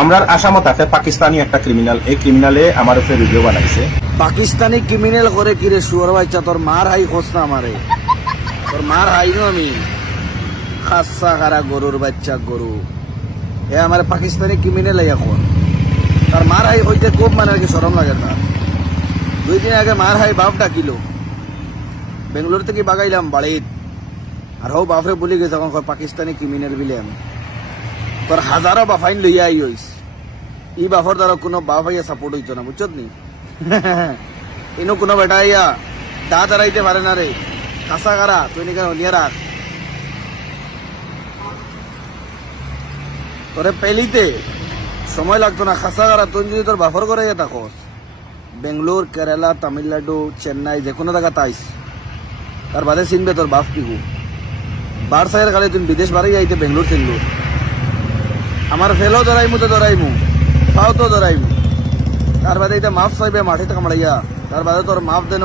আমরার আসামত আছে পাকিস্তানি একটা ক্রিমিনাল, এই ক্রিমিনালে আমার উপরে ভিডিও বানাইছে। পাকিস্তানি ক্রিমিনাল করে কিরে শুয়ার বাচ্চা, তোর মার হাই খোঁজ না আমারে, তোর মার হাই নো আমি খাসা খারা গরুর বাচ্চা গরু, এ আমার পাকিস্তানি ক্রিমিনাল এখন। তার মার হাই হইতে খুব মানে আর কি সরম লাগে তার। 2 দিন আগে মার হাই বাপ ডাকিল, বেঙ্গলোর থেকে বাগাইলাম বাড়িত, আর হো বাপরে বলি গেছে এখন পাকিস্তানি ক্রিমিনাল বিলে আমি। তোর হাজারো বাফাইন লইয়া আই হইস, ই বাফর দ্বারা কোনো বাপ হইয়া সাপোর্ট হইতো না, বুঝছত নি? ইনো কোনো বেটা ইয়া দাঁত হারাইতে পারে না রে, কাঁচা কারা তুই নিকে নিয়ে রাখ। তোরে পেলিতে সময় লাগতো না, খাসা কারা তুই যদি তোর বাফর করে থাকস, বেঙ্গলোর, কেরালা, তামিলনাড়ু, চেন্নাই যে কোনো জায়গা তাইস, তার বাদে চিনবে তোর বাপ পিহু। বার সাইয়ের কালে তুই বিদেশ বাড়ি যাইতে বেঙ্গলোর চেঙ্গলোর, আমার ফেলো ধরাইমু তো ধরাইমু, পাও তো ধরাইমু, তার বাদে এটা মাফ চাইবে মাঠে কামড়াইয়া, তার বাদে তোর মাফ দেন